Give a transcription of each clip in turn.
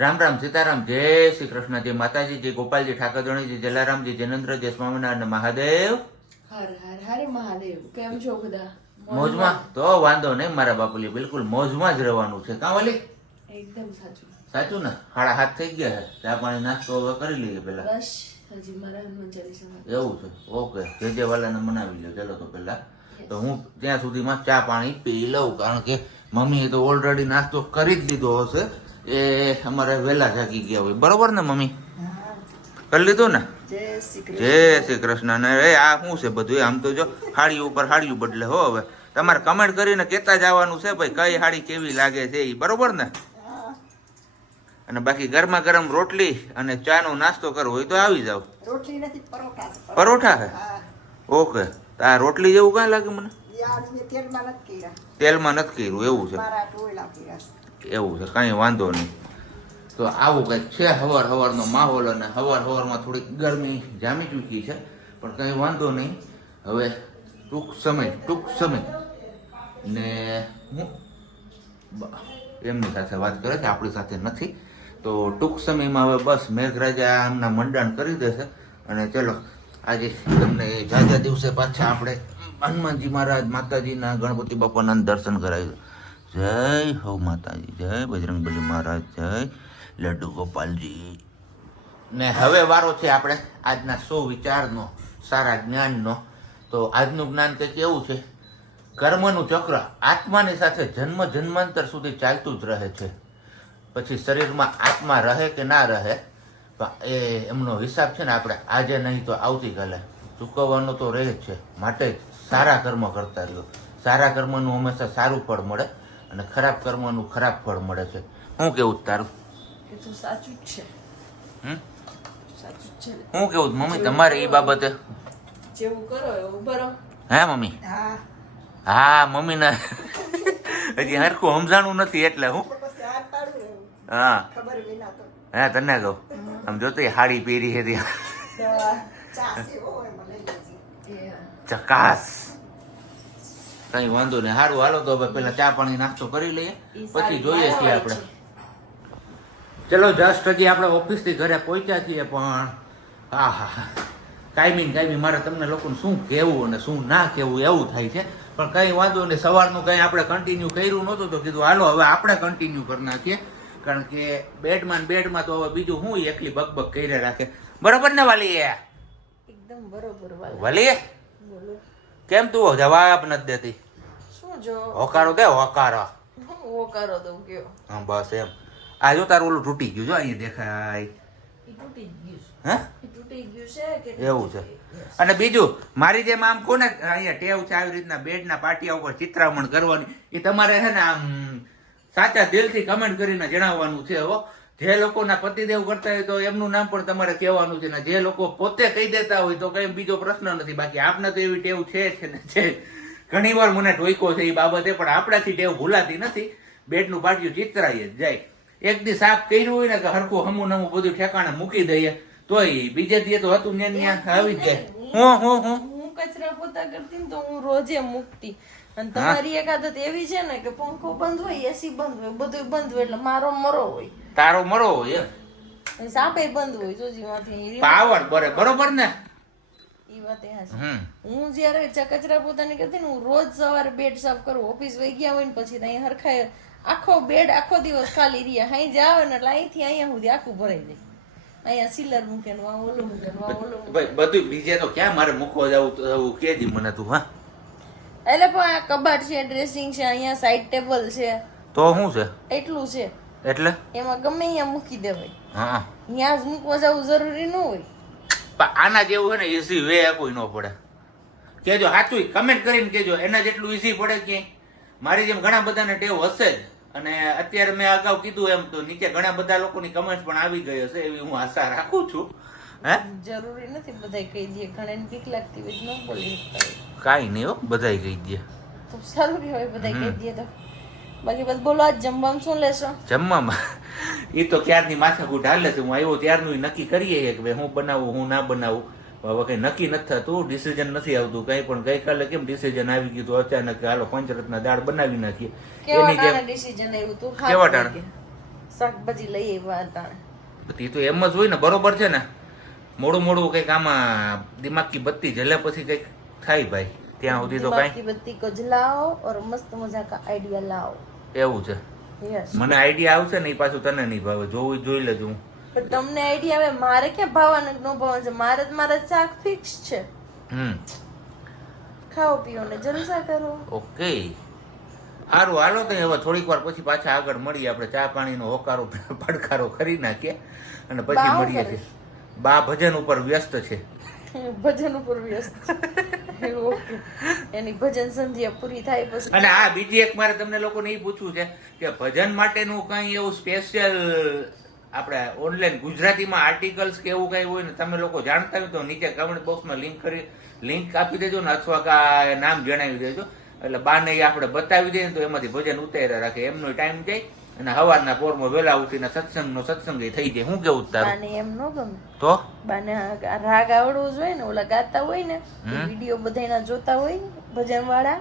રામ રામ સીતારામ, જય શ્રી કૃષ્ણ, જય માતાજી, જય ગોપાલજી, ઠાકરધણીજી, જલારામજી, જૈનેન્દ્ર, જય સ્વામિનારાયણ, મહાદેવ. હર હર હર મહાદેવ. કેમ છો બધા? મોજમાં? તો વાંધો નહીં મારા બાપુલી, બિલકુલ મોજમાં જ રહેવાનું છે. કાં વાલી? એકદમ સાચું. સાચું ને? 7:30 થઈ ગયા છે. ચા પાણી નાસ્તો હવે કરી લઈએ પેલા. બસ હજી મારા હનુમાન ચાલીસા એવું છે? ઓકે. જે વાલાને મનાવી લો ચલો તો પેલા. તો હું ત્યાં સુધીમાં ચા પાણી પી લઉં, કારણ કે મમ્મીએ તો ઓલરેડી નાસ્તો કરી જ દીધો હશે. એ અમારે વહેલા જાગી ગયા હોય, બરોબર ને મમ્મી? કરી લીધું ને? જય શ્રી કૃષ્ણ. જય શ્રી કૃષ્ણ. ને એ આ શું છે બધું? આમ તો જો હાડી ઉપર હાડિયું બદલે હો. હવે તમારે કમેન્ટ કરીને કહેતા જવાનું છે ભાઈ કઈ હાડી કેવી લાગે છે એ, બરોબર ને? અને બાકી ગરમા ગરમ રોટલી અને ચા નો નાસ્તો કરવો હોય તો આવી જાવ. રોટલી નથી, પરોઠા છે. પરોઠા છે? ઓકે. આ રોટલી જેવું કઈ લાગે મને? તેલમાં નથી કર્યા. તેલમાં નથી કર્યું, એવું છે? મારા ટોયલા કર્યા. એવું છે, કઈ વાંધો નહીં. તો આવું કંઈક છે હવાર હવારનો માહોલ, અને હવારમાં થોડીક ગરમી જામી ચૂકી છે, પણ કંઈ વાંધો નહીં. હવે ટૂંક સમય ને હું એમની સાથે વાત કરે છે, આપણી સાથે નથી. તો ટૂંક સમયમાં હવે બસ મેઘરાજા આમના મંડાણ કરી દેશે. અને ચલો આજે તમને જાજા દિવસે પાછા આપણે હનુમાનજી મહારાજ, માતાજીના, ગણપતિ બાપાના દર્શન કરાવ્યું. જય હો માતાજી, જય બજરંગબલી મહારાજ, જય લડ્ડુ ગોપાલજી. ને હવે વારો છે આપણે આજના વિચારનો, સારા જ્ઞાનનો. તો આજનું જ્ઞાન કંઈક એવું છે, કર્મનું ચક્ર આત્માની સાથે જન્મ જન્માંતર સુધી ચાલતું જ રહે છે. પછી શરીરમાં આત્મા રહે કે ના રહે, એ એમનો હિસાબ છે ને આપણે આજે નહીં તો આવતીકાલે ચૂકવવાનો તો રહે જ છે. માટે જ સારા કર્મ કરતા રહ્યો. સારા કર્મનું હંમેશા સારું ફળ મળે, અને ખરાબ કર્મનું ખરાબ ફળ મળે છે. શું કેવું તારું? એ તો સાચું જ છે. સાચું જ છે. શું કેવું મમ્મી તમારે એ બાબતે? જેવું કરો એવું ભરો. હે મમ્મી? હા, હા મમ્મીને હજી હરખું સમજાણું નથી એટલે હું. પછી હાથ પાડું એવું. હા ખબર વિના તો. હે તને કહું, આમ જોતો હાડી પહેરી છે ત્યાં ચા સેવો હોય મને લઈ લેજે. ચકાસ. કઈ વાંધો નહીં, સારું હાલો તો હવે પેલા ચા પાણી નાસ્તો કરી લઈએ, પછી જોઈએ છીએ આપણે. ચલો જસ્ટ હજી આપણે ઓફિસથી ઘરે પહોંચ્યા છીએ, પણ હા હા કાયમી મારે તમને લોકોને શું કહેવું અને શું ના કહેવું એવું થાય છે. પણ કંઈ વાંધો નહીં, સવારનું કંઈ આપણે કન્ટિન્યુ કર્યું નહોતું તો કીધું હાલો હવે આપણે કન્ટિન્યુ કરી નાખીએ, કારણ કે બેડમાં તો હવે બીજું હું એકલી બકબક કરી રાખે. બરોબર ને વાલી? એકદમ બરોબર વાલી બોલો. કેમ તું જવાબ નથી દેતી? શું જો હોકારો દે, હોકારો. ઓ કરો તો કયો. હા બસ એમ. આ જો તારું ઓલું તૂટી ગયું, જો અહીંયા દેખાય. એ તૂટી જ ગયું છે. હે? એ તૂટી ગયું છે કે એવું છે. અને બીજું મારી જેમ આમ કોને અહીંયા ટેવ છે આવી રીતના બેડના પાટિયા ઉપર ચિત્રામણ કરવાની, એ તમારે છે ને આમ સાચા દિલથી કમેન્ટ કરીને જણાવવાનું છે. હો, જે લોકોના પતિદેવ કરતા હોય તો એમનું નામ પણ તમારે કહેવાનું છે, ને જે લોકો પોતે કહી દેતા હોય તો કઈ બીજો પ્રશ્ન નથી. બાકી આપને તો એવી ટેવ છે ને છે. ઘણી વાર મને ઢોઈકો છે એ બાબતે, પણ આપણાથી ટેવ ભૂલાતી નથી. બેડનું પાટિયું ચિત્રાઈ જ જાય. એક દી સાફ કર્યું હોય ને કે હરખું હમું નમું બધું ઠેકાણે મૂકી દઈએ તોય બીજે દી તો હતું ને આવી જ જાય. હું કચરા પોતા કરતી ને તો હું રોજે મૂકતી. અને તમારી એક આદત એવી છે ને કે પંખો બંધ હોય, એસી બંધ હોય, બધું બંધ હોય, એટલે મારો મરો હોય, તારો મરો હોય એમ, સાપે બંધ હોય. જોજી માંથી પાવર બરોબર ને? ઈ વાત એ હાચી. હું જયારે કચરા પોતાની કરતી ને હું રોજ સવારે બેડ સાફ કરું. ઓફિસ વહી ગયા હોય ને પછી અહીંયા હરખાય આખો બેડ આખો દિવસ ખાલી રહ્યા. અહીં જ આવે ને એટલે અહીંથી અહીંયા સુધી આખું ભરાઈ જાય. અહીંયા સિલર મૂકે ને ઓલું મૂકે ને ઓલું મૂકે. બધું બીજે તો ક્યાં મારે મૂકવા જવું કેજી મને તું. હા એટલે પણ આ કબાટ છે, ડ્રેસિંગ છે, અહીંયા સાઈડ ટેબલ છે, તો શું છે એટલું છે. એટલે એમાં ગમે અહીંયા મૂકી દેવાય. હા અહીંયા જ મૂકવા જવું જરૂરી ન હોય. પણ આના જેવું છે ને ઈઝી વે કોઈ ન પડે. કેજો સાચું કમેન્ટ કરીને કેજો, એના જેટલું ઈઝી પડે ક્યાંય. મારી જેમ ઘણા બધાને ટેવ હશે જ, અને અત્યારે મેં અગાઉ કીધું એમ તો નીચે ઘણા બધા લોકોની કમેન્ટ પણ આવી ગઈ હશે એવી હું આશા રાખું છું. હે જરૂરી નથી બધાય કહી દે. ઘણાને બીક લાગતી હોય ન બોલી શકતા હોય. કાંઈ નહીં હો, બધાય કહી દે તો સારું હોય બધાય કહી દે તો. બાકી બધું બોલો, આજ જમવામાં શું લેશો? જમવામાં એ તો ક્યારની માથાકૂટ હાલે છે. હું આવ્યો ત્યારનું નક્કી કરીએ કે ભાઈ હું બનાવું હું ના બનાવું. હવે કઈ નક્કી નથી થતું, ડિસિઝન નથી આવતું કઈ પણ. ગઈકાલે કેમ ડિસિઝન આવી ગયું તો અચાનક હાલો પંચરત્ન દાળ બનાવી નાખીએ. કેવા ટાણે ડિસિઝન આવ્યું તું? કેવા ટાણે? શાકભાજી લઈ આવ્યા હતા. એ તો એમ જ હોય ને, બરોબર છે ને. મોડું મોડું કંઈક આમાં દિમાગ કી બત્તી જલે પછી કંઈક થાય ભાઈ. ત્યાં સુધી તો दिमाग કઈ की बत्ती को जलाओ और मस्त मजा का आइडिया लाओ. એવું છે. યસ. મને આઈડિયા આવશે ને એ પાછું તને નહીં ભાવે, જોવું જોઈ લેજો હું. પણ તમને આઈડિયા આવે, મારે ક્યાં ભાવવાનું કે ન ભાવવાનું છે? મારે શાક ફિક્સ છે. ખાઓ પીઓ ને જલસા કરો. ઓકે, સારું, હાલો તો હવે થોડીક વાર પછી પાછા આગળ મળીએ. આપણે ચા પાણીનો હોકારો પડકારો કરી નાખીએ અને પછી બા મળીએ કરે? છીએ. બા ભજન ઉપર વ્યસ્ત છે. ભજન ઉપર વ્યસ્ત છે. ઓકે, એની ભજન સંધ્યા પૂરી થાય પછી. અને હા, બીજી એક મારે તમને લોકોને એ પૂછવું છે કે ભજન માટેનું કઈ એવું સ્પેશિયલ આપણે ઓનલાઈન ગુજરાતીમાં આર્ટિકલ્સ કે એવું કઈ હોય ને, તમે લોકો જાણતા હોય તો નીચે કમેન્ટ બોક્સમાં લિંક આપી દેજો ને, અથવા કા નામ જણાવી દેજો. એટલે બાને એ આપણે બતાવી દઈએ તો એમાંથી ભજન ઉતાર્યા રાખે, એમનો ટાઈમ જાય અને સવારના પોરમાં વહેલા ઉઠીને સત્સંગ થઈ જાય. હું કેવું તારું? બાને એમ ન ગમે. તો બાને આ રાગ આવડવો જોઈએ ને, ઓલા ગાતા હોય ને વિડીયો બધાના જોતા હોય ભજન વાળા,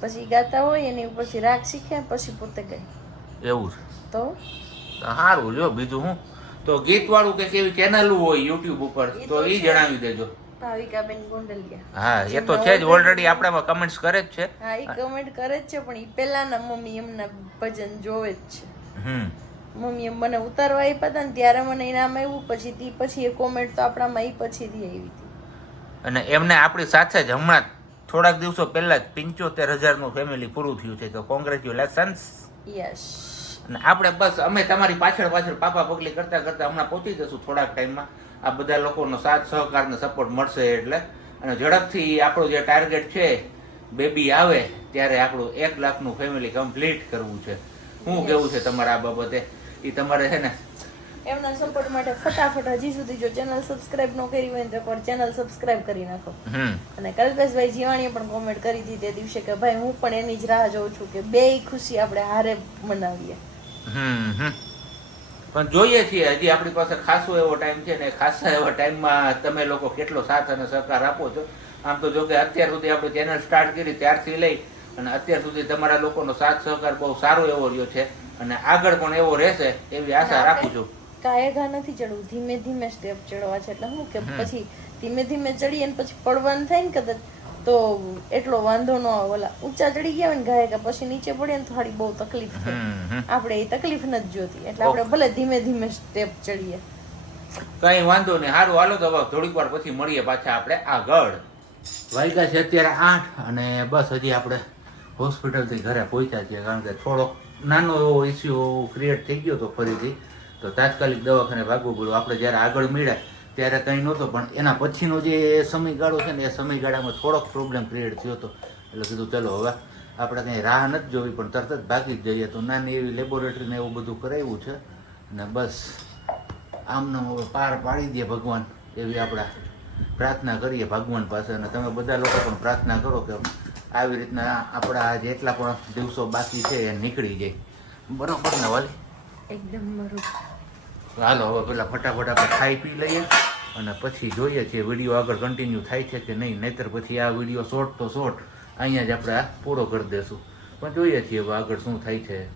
પછી ગાતા હોય એની ઉપરથી રાગ શીખે પછી પોતે ગાય. એવું છે તો સારું. જો બીજું હું તો ગીત વાળું કે કેવી ચેનલ હોય યુટ્યુબ ઉપર તો એ જણાવી દેજો. ભાવિકાબેન ગોંડલિયા. હા, એ તો છે જ, ઓલરેડી આપણે કમેન્ટ્સ કરે જ છે. હા, એ કમેન્ટ કરે જ છે, પણ એ પેલાના મમ્મી એમના ભજન જોવે જ છે. મમ્મી એમ મને ઉતારવા આપ્યા હતા ને ત્યારે મને ઇનામ આવ્યું, પછી એ કોમેન્ટ તો આપણામાં એ પછીથી આવી હતી. અને એમને આપણી સાથે જ હમણાં થોડાક દિવસો પહેલા જ 75,000 નું ફેમિલી પૂરું થયું છે, તો કોંગ્રેચ્યુલેશન્સ. યસ. અને આપણે બસ અમે તમારી પાછળ પાપા પગલી કરતા કરતા હમણાં પહોંચી જશું થોડાક ટાઈમમાં. આ બધા લોકોનો સાથ સહકાર ને સપોર્ટ મળશે એટલે. અને ઝડપથી આપણું જે ટાર્ગેટ છે, બેબી આવે ત્યારે આપણું 1 લાખનું ફેમિલી કમ્પ્લીટ કરવું છે. શું કેવું છે તમારા આ બાબતે? એ તમારે છે ને એમના સપોર્ટ માટે ફટાફટ હજી સુધી જો ચેનલ સબસ્ક્રાઇબ ન કરી હોય તો એકવાર ચેનલ સબસ્ક્રાઇબ કરી નાખો. અને કલ્પેશભાઈ જીવાણીએ પણ કોમેન્ટ કરી હતી તે દિવસે કે ભાઈ હું પણ એની જ રાહ જોઉં છું કે બેય ખુશી આપણે હારે મનાવીએ. પણ જોઈએ છીએ હજી આપણી પાસે ખાસો એવો ટાઈમ છે ને, ખાસા એવા ટાઈમમાં તમે લોકો કેટલો સાથ અને સહકાર આપો છો. આમ તો જો કે અત્યાર સુધી આપણે ચેનલ સ્ટાર્ટ કરી ત્યારથી લઈ અને અત્યાર સુધી તમારા લોકોનો સાથ સહકાર બહુ સારો એવો રહ્યો છે અને આગળ પણ એવો રહેશે એવી આશા રાખું છું. કાયગા નથી ચડવું, ધીમે ધીમે સ્ટેપ ચડવા છે. એટલે શું કે પછી ધીમે ધીમે ચડીએ ને પછી પડવાનું થાય ને કદાચ તો એટલો વાંધો ન આવે. ઓલા ઊંચા ચડી ગયા હોય ને ગાયકા પછી નીચે પડે ને થોડી બહુ તકલીફ થાય. આપણે એ તકલીફ નથી જોતી, એટલે આપણે ભલે ધીમે ધીમે સ્ટેપ ચડીએ. કઈ વાંધો નહીં. સારું, હાલો તો હવે થોડીક વાર પછી મળીએ પાછા આપણે આગળ. વાગ્યા છે અત્યારે 8 અને બસ હજી આપણે હોસ્પિટલથી ઘરે પહોંચ્યા છીએ, કારણ કે થોડોક નાનો એવો ઇસ્યુ ક્રિએટ થઈ ગયો હતો ફરીથી, તો તાત્કાલિક દવાખાને ભાગવું પડ્યું. આપણે જ્યારે આગળ મળ્યા ત્યારે કંઈ નહોતો, પણ એના પછીનો જે સમયગાળો છે ને એ સમયગાળામાં થોડોક પ્રોબ્લેમ ક્રિએટ થયો હતો. એટલે કીધું ચલો હવે આપણે કંઈ રાહ નથી જોવી, પણ તરત જ ભાગી જ જઈએ. તો નાની એવી લેબોરેટરીને એવું બધું કરાવ્યું છે અને બસ આમને હવે પાર પાડી દે ભગવાન, એવી આપણે પ્રાર્થના કરીએ ભગવાન પાસે. અને તમે બધા લોકો પણ પ્રાર્થના કરો કે આવી રીતના આપણા જેટલા પણ દિવસો બાકી છે એ નીકળી જાય. બરોબર ને વાલી? એકદમ બરોબર. હાલો હવે પેલા ફટાફટ આપણે ખાઈ પી લઈએ અને પછી જોઈએ છીએ વિડીયો આગળ કન્ટિન્યુ થાય છે કે નહીં. નહીતર પછી આ વિડીયો શોર્ટ તો શોર્ટ અહીંયા જ આપણે પૂરો કરી દઈશું. પણ જોઈએ છીએ હવે આગળ શું થાય છે.